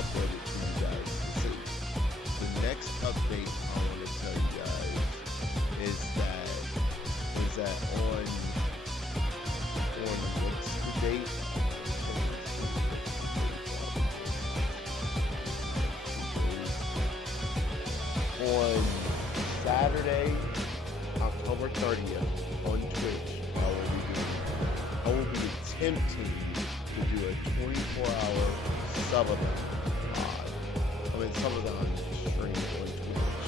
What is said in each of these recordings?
upload it to you guys to see. The next update I want to tell you guys is that on what's the date? On Saturday, October 30th, on Twitch, I will be attempting to do a 24-hour subathon subathon stream on Twitch.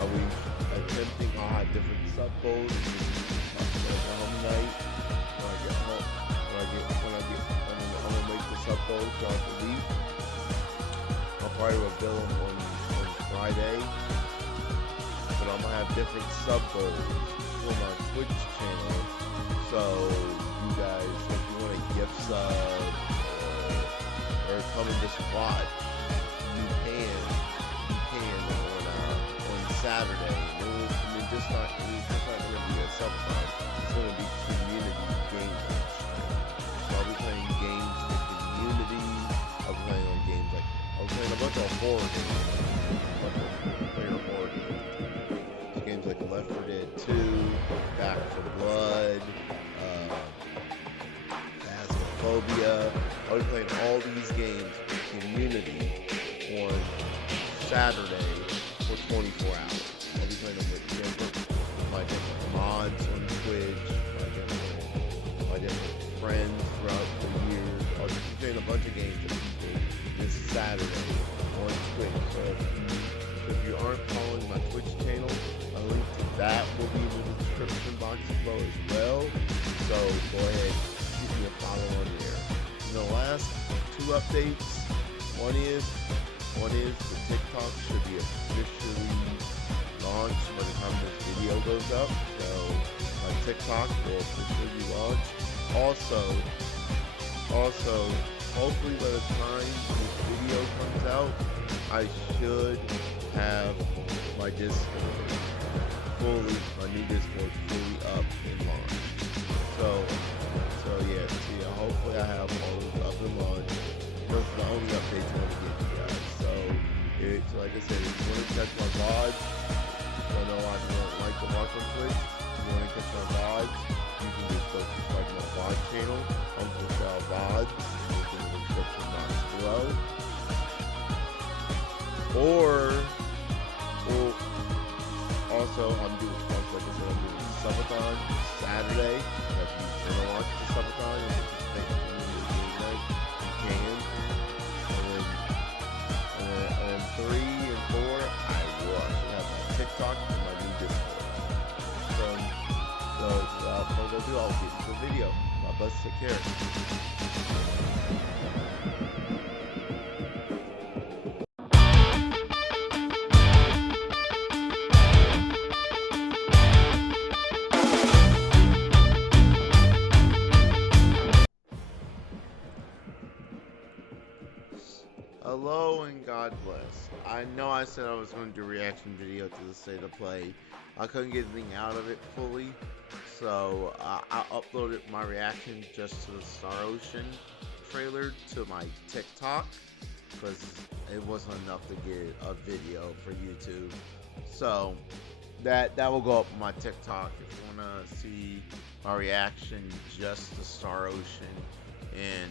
I'll be attempting. I'll have different sub goals. Home night when I get home. I'm gonna make the sub goals throughout the week. I'll probably reveal them on Friday. But I'm gonna have different sub goals for my Twitch channel. So you guys, if you want a gift sub or come and just watch, you can on Saturday. Just not gonna be a sub time. It's gonna be community games. So I'll be playing games with the community. I'll be playing on games I'll be playing a bunch of horror games. Games like Left 4 Dead 2, Back 4 Blood, Phasmophobia. I'll be playing all these games with community on Saturday for 24 hours. I'll be playing them with my different mods on Twitch, my different friends throughout the years. I'll just be playing a bunch of games with people this Saturday on Twitch. So if you aren't following my Twitch channel, a link to that will be in the description box below as well. So go ahead, give me a follow on there. The last two updates. One is the TikTok should be officially launched by the time this video goes up. So my TikTok will officially be launched. Also, hopefully by the time this video comes out, I should have my new Discord fully up and launched. So yeah, hopefully I have all those up and launched. Those are the only updates I'm gonna give you guys. So like I said, if you want to catch my VODs, I know I don't like to watch on Twitch. If you want to catch my VODs, you can just go subscribe to my VOD channel, Uncle Sal VODs, which is in the description box below. Or also, I'm doing a subathon Saturday. If you want to watch the subathon and participate in the game night, you can. And then 3 and 4, I will actually have my TikTok and my new Discord. So without further ado, I'll get into the video. God bless, take care. Hello and God bless. I know I said I was going to do a reaction video to the State of Play. I couldn't get anything out of it fully, so I uploaded my reaction just to the Star Ocean trailer to my TikTok because it wasn't enough to get a video for YouTube. So that will go up on my TikTok if you want to see my reaction just to Star Ocean and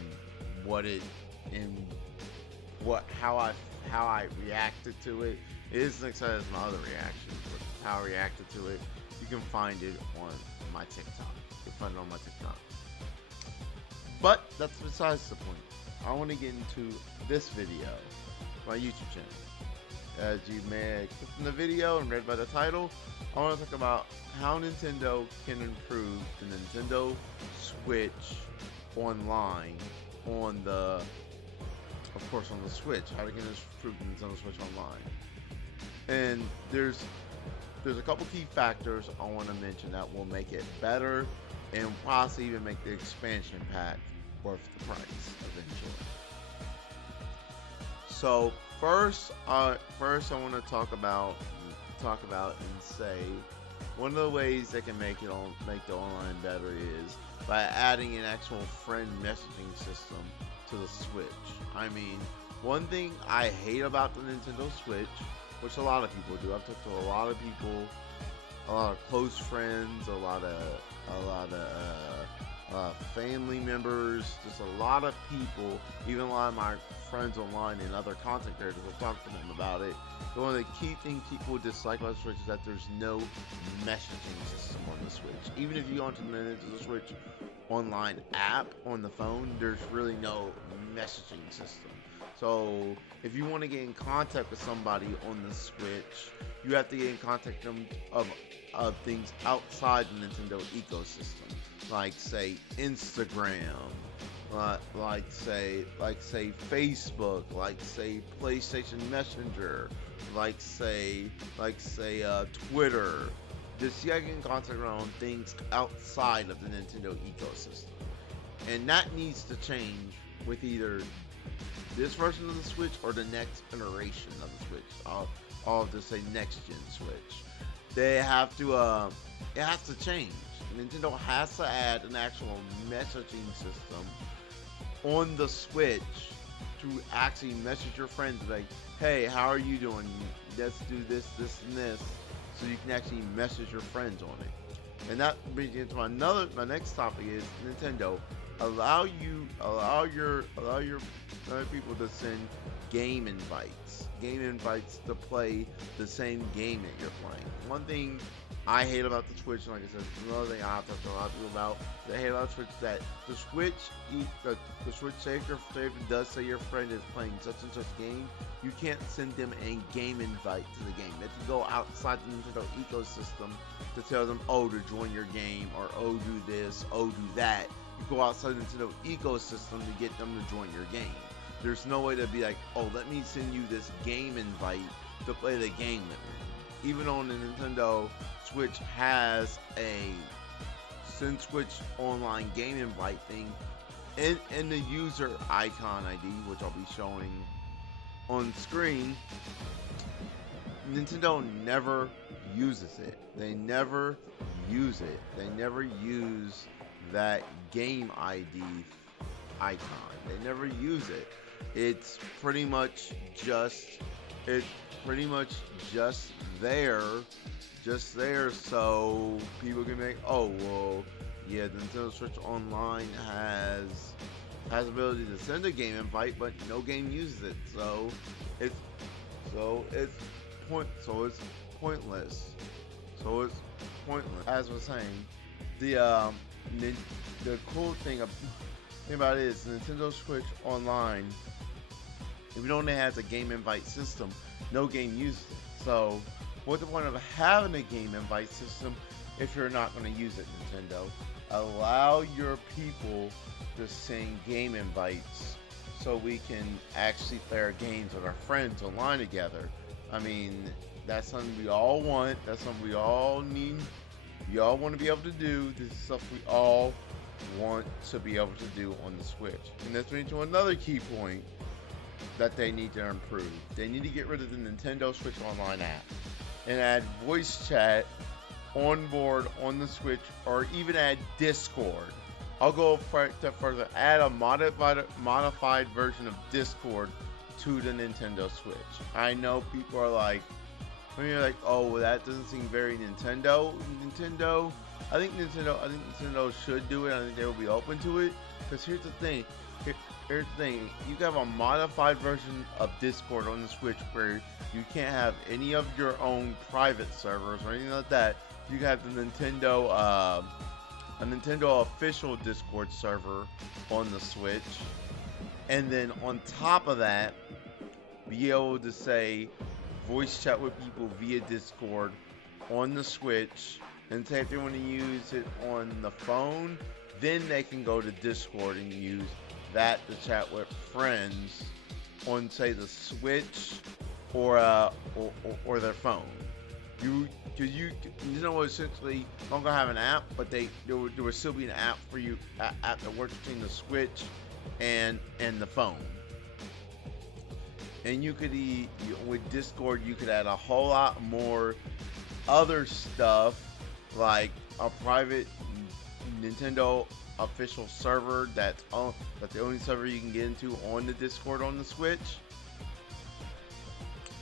how I reacted to it. It isn't exciting as my other reactions, but how I reacted to it, you can find it on my TikTok. You can find it on my TikTok. But that's besides the point. I want to get into this video, my YouTube channel. As you may have clicked in the video and read by the title, I want to talk about how Nintendo can improve the Nintendo Switch online on the Switch. How to get improve the Nintendo Switch online. And there's a couple key factors I want to mention that will make it better and possibly even make the expansion pack worth the price eventually. So first I want to talk about and say one of the ways they can make the online better is by adding an actual friend messaging system to the Switch. I mean, One thing I hate about the Nintendo Switch, which a lot of people do, I've talked to a lot of people, a lot of close friends, a lot of family members, just a lot of people, even a lot of my friends online and other content creators. I've talked to them about it. But one of the key things people dislike about the Switch is that there's no messaging system on the Switch. Even if you go onto the Nintendo Switch online app on the phone, there's really no messaging system. So if you want to get in contact with somebody on the Switch, you have to get in contact with them of things outside the Nintendo ecosystem, like say Instagram, like say Facebook, like say PlayStation Messenger, like say Twitter. Just you gotta get in contact around things outside of the Nintendo ecosystem, and that needs to change with either this version of the Switch or the next iteration of the Switch. I'll just say next gen Switch. They have to it has to change. Nintendo has to add an actual messaging system on the Switch to actually message your friends like, hey, how are you doing? Let's do this, this, and this, so you can actually message your friends on it. And that brings me into my next topic is Nintendo allow your other people to send game invites to play the same game that you're playing. One thing I hate about the Switch, and like I said, another thing I have talked to a lot of people about that I hate about the Switch is that the Switch, say if it does say your friend is playing such and such game, you can't send them a game invite to the game. You have to go outside the Nintendo ecosystem to tell them, oh, to join your game, or oh, do this, oh, do that. You go outside the Nintendo ecosystem to get them to join your game. There's no way to be like, oh, let me send you this game invite to play the game with me. Even on the Nintendo Switch has a Send Switch online game invite thing in the user icon ID, which I'll be showing on screen. Nintendo never uses it. They never use it. They never use that game ID icon. They never use it. It's pretty much just there so people can make, oh well, yeah, the Nintendo Switch Online has ability to send a game invite, but no game uses it, so it's pointless. As I was saying, the cool thing about it is Nintendo Switch Online, if it only has a game invite system, no game uses it. So what's the point of having a game invite system if you're not going to use it, Nintendo? Allow your people to send game invites so we can actually play our games with our friends online together. I mean, that's something we all want. That's something we all need. We all want to be able to do. This is stuff we all want to be able to do on the Switch. And that's leads to another key point that they need to improve. They need to get rid of the Nintendo Switch Online app and add voice chat on board on the Switch, or even add Discord. I'll go a step further. Add a modified version of Discord to the Nintendo Switch. I know people are like, when you're like, oh, well, that doesn't seem very Nintendo. I think Nintendo should do it. I think they will be open to it. Because here's the thing. Here's the thing. You can have a modified version of Discord on the Switch where you can't have any of your own private servers or anything like that. You can have the Nintendo official Discord server on the Switch, and then on top of that, be able to say voice chat with people via Discord on the Switch, and say if they want to use it on the phone, then they can go to Discord and use that to chat with friends on, say, the Switch or their phone. You essentially don't gonna have an app, but there would still be an app for you, app that works between the Switch and the phone. And you could with Discord, you could add a whole lot more other stuff, like a private Nintendo official server that's the only server you can get into on the Discord on the Switch.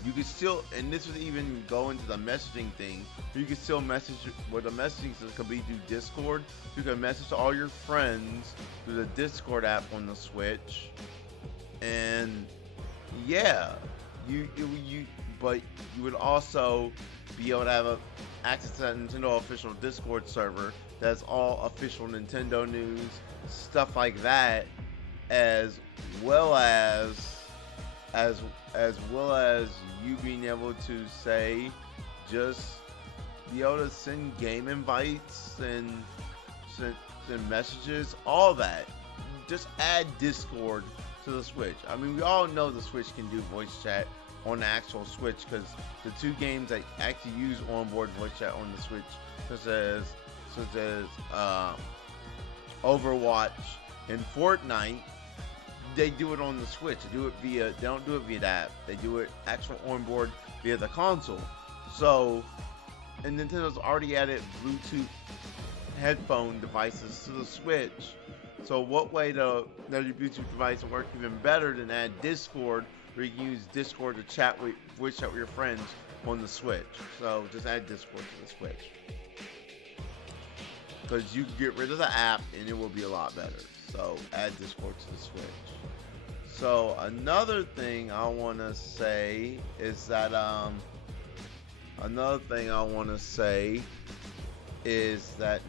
you can still, and this would even go into the messaging thing, you can still message, where the messaging system could be through Discord. You can message all your friends through the Discord app on the Switch. And yeah, but you would also be able to have access to that Nintendo official Discord server that's all official Nintendo news, stuff like that, as well as you being able to say, just be able to send game invites and send messages, all that. Just add Discord to the Switch. I mean, we all know the Switch can do voice chat on the actual Switch, because the two games that actually use onboard voice chat on the Switch, such as Overwatch and Fortnite, they do it on the Switch. They don't do it via the app. They do it actual onboard via the console. So, and Nintendo's already added Bluetooth headphone devices to the Switch. So what way to let your Bluetooth device work even better than add Discord, where you can use Discord to voice chat with your friends on the Switch. So just add Discord to the Switch, because you can get rid of the app and it will be a lot better. So add Discord to the Switch. So another thing I want to say is that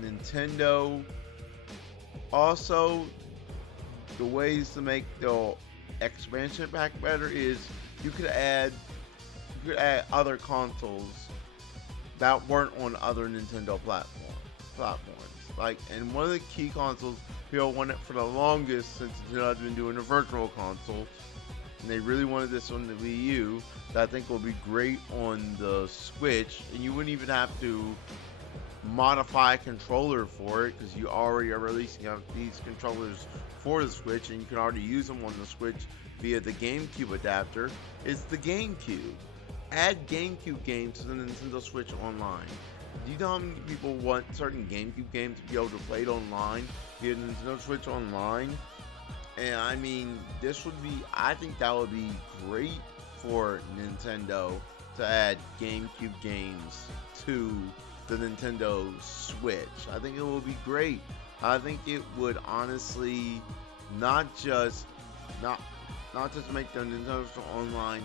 Nintendo also, the ways to make the expansion pack better is you could add other consoles that weren't on other Nintendo platforms. Like, and one of the key consoles people wanted for the longest, since Nintendo has been doing a virtual console, and they really wanted this on the Wii U, that I think will be great on the Switch, and you wouldn't even have to modify a controller for it, because you already are releasing these controllers for the Switch, and you can already use them on the Switch via the GameCube adapter. It's the GameCube. Add GameCube games to the Nintendo Switch Online. Do you know how many people want certain GameCube games to be able to play it online via Nintendo Switch Online? And I mean, I think that would be great for Nintendo to add GameCube games to the Nintendo Switch. I think it will be great. I think it would honestly not just make the Nintendo Switch Online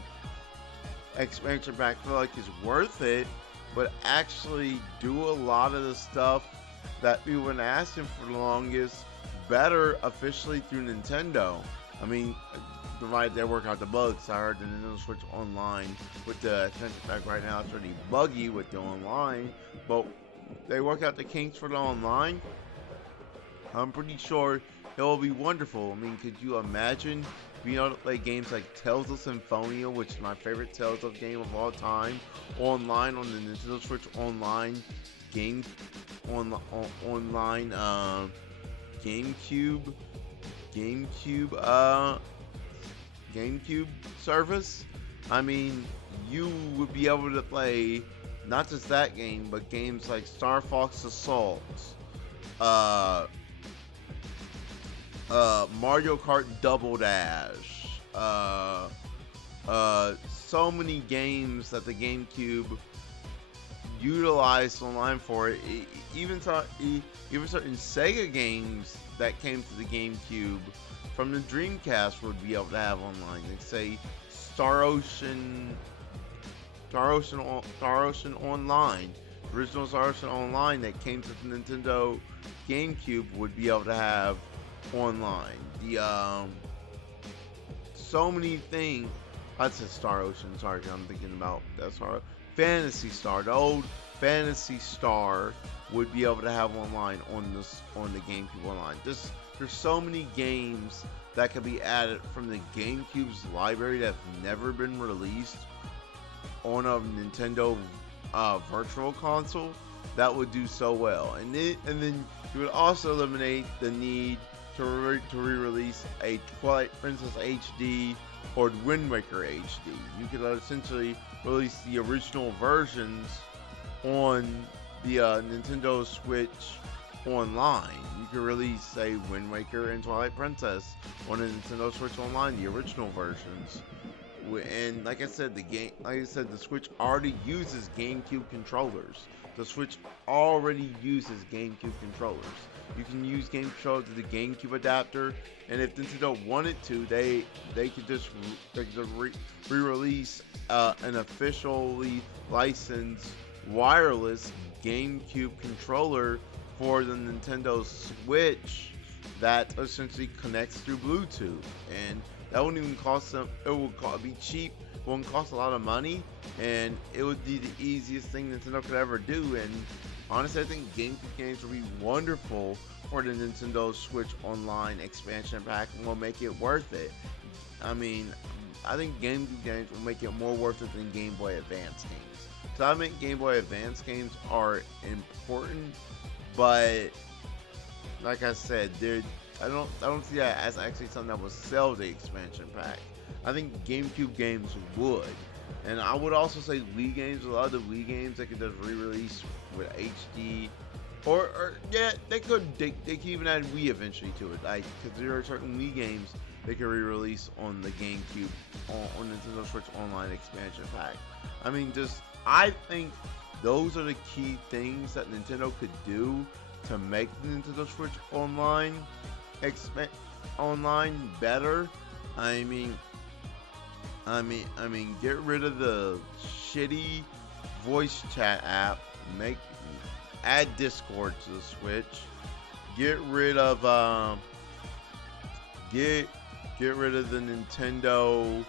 expansion pack feel like it's worth it, but actually do a lot of the stuff that we've been asking for the longest better officially through Nintendo. I mean, provided they work out the bugs. I heard the Nintendo Switch Online with the expansion pack right now, it's pretty buggy with the online, but they work out the kinks for the online. I'm pretty sure it will be wonderful. I mean, could you imagine being able to play games like Tales of Symphonia, which is my favorite Tales of game of all time, online on the Nintendo Switch Online GameCube service? I mean, you would be able to play not just that game, but games like Star Fox Assault, Mario Kart Double Dash, so many games that the GameCube utilized online for it. Even certain Sega games that came to the GameCube from the Dreamcast would be able to have online. Like, say, Star Ocean Online, the original Star Ocean Online that came to the Nintendo GameCube would be able to have online. So many things. That's a Star Ocean. Sorry, I'm thinking about that's our Phantasy Star. The old Phantasy Star would be able to have online on the GameCube Online. There's so many games that could be added from the GameCube's library that have never been released on a Nintendo Virtual Console that would do so well. And then you would also eliminate the need to re-release a Twilight Princess HD or Wind Waker HD. You could essentially release the original versions on the Nintendo Switch Online. You could release, say, Wind Waker and Twilight Princess on the Nintendo Switch Online, the original versions. And like I said, the Switch already uses GameCube controllers. The Switch already uses GameCube controllers. You can use game controllers to the GameCube adapter, and if Nintendo wanted to, they could just re-release an officially licensed wireless GameCube controller for the Nintendo Switch that essentially connects through Bluetooth, and that wouldn't even cost them. It would be cheap. It wouldn't cost a lot of money, and it would be the easiest thing Nintendo could ever do. And honestly, I think GameCube games would be wonderful for the Nintendo Switch Online expansion pack, and will make it worth it. I mean, I think GameCube games will make it more worth it than Game Boy Advance games. So I think Game Boy Advance games are important, but like I said, I don't see that as actually something that would sell the expansion pack. I think GameCube games would, and I would also say Wii games. A lot of the Wii games they could just re-release with HD, or yeah, they could even add Wii eventually to it. Like, because there are certain Wii games they could re-release on the GameCube on Nintendo Switch Online expansion pack. I mean, I think those are the key things that Nintendo could do to make the Nintendo Switch Online better. I mean, get rid of the shitty voice chat app. Add Discord to the Switch. Get rid of the Nintendo.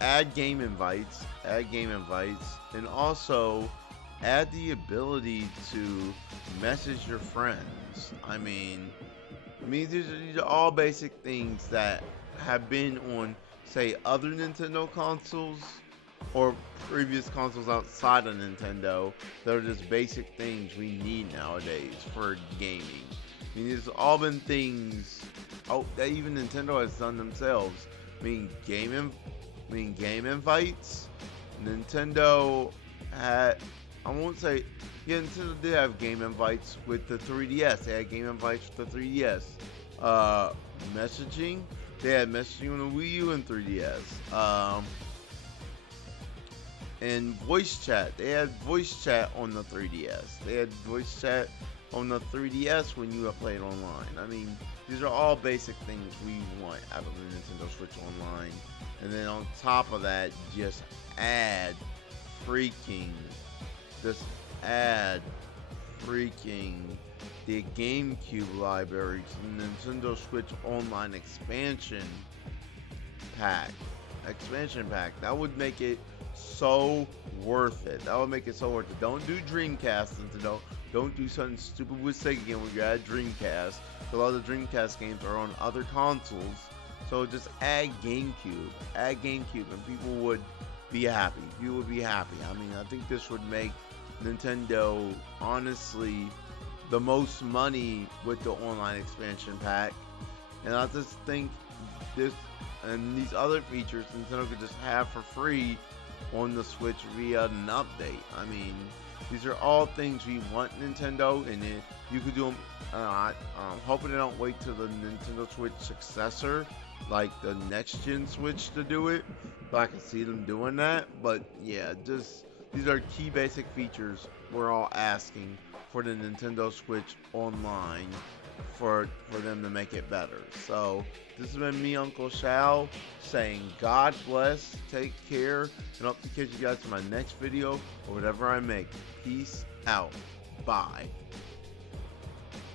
Add game invites. And also add the ability to message your friends. I mean, these are all basic things that have been on, say, other Nintendo consoles or previous consoles outside of Nintendo. That are just basic things we need nowadays for gaming. I mean, these have all been things that even Nintendo has done themselves. Game invites. Nintendo had, I won't say, yeah, Nintendo did have game invites with the 3DS. They had game invites with the 3DS. Messaging. They had messaging on the Wii U and 3DS. And voice chat. They had voice chat on the 3DS. They had voice chat on the 3DS when you played online. I mean, these are all basic things we want out of the Nintendo Switch Online. And then on top of that, just add freaking the GameCube library to the Nintendo Switch Online expansion pack. That would make it so worth it. Don't do Dreamcast, Nintendo. Don't do something stupid with Sega again when you add Dreamcast. A lot of the Dreamcast games are on other consoles. So just add GameCube, and people would be happy. I mean, I think this would make Nintendo, honestly, the most money with the online expansion pack. And I just think this and these other features Nintendo could just have for free on the Switch via an update. I mean, these are all things we want Nintendo, and you could do them. I'm hoping they don't wait till the Nintendo Switch successor, like the next gen Switch, to do it, but I can see them doing that. But yeah, these are key basic features we're all asking for the Nintendo Switch Online for them to make it better. So this has been me, Uncle Shao, saying God bless, take care, and hope to catch you guys in my next video or whatever I make. Peace out. Bye.